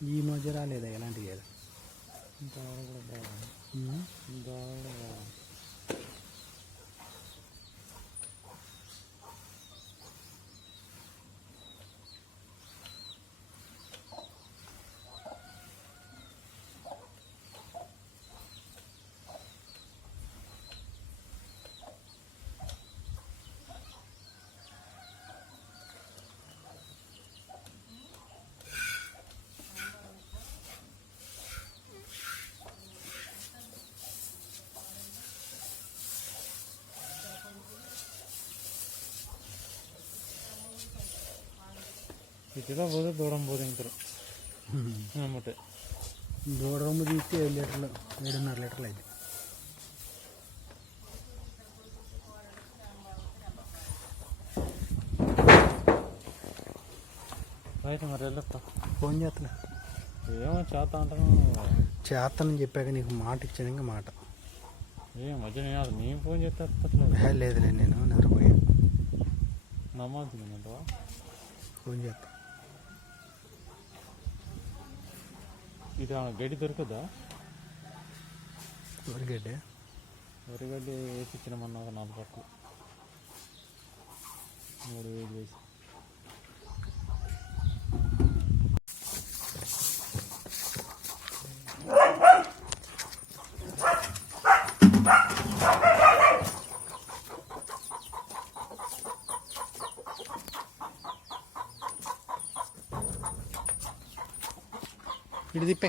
ఈ మధ్య రాలేదా ఎలాంటివి కదా ఇట్లా పోతే దూరం పోతే ఇంటారు అమ్మటే దూరం తీస్తే 7 లీటర్లు 7.5 లీటర్లు అయితే రైట్ మరి వెళ్ళొస్తా ఫోన్ చేస్తున్నా ఏమో చేత అంటాను చేస్తానని చెప్పాక నీకు మాట ఇచ్చాను మాట ఏ మధ్య నేను ఫోన్ చేస్తే లేదులే నేను నిద్రపోయా నమ్మద్దు ఫోన్ చేస్తా ఇది గడ్డి దొరకదా వరిగడ్డే వరిగడ్డి వేసి ఇచ్చినామన్నా ఒక 4 పట్లు 3,000 వేసి ఇటు తిప్పే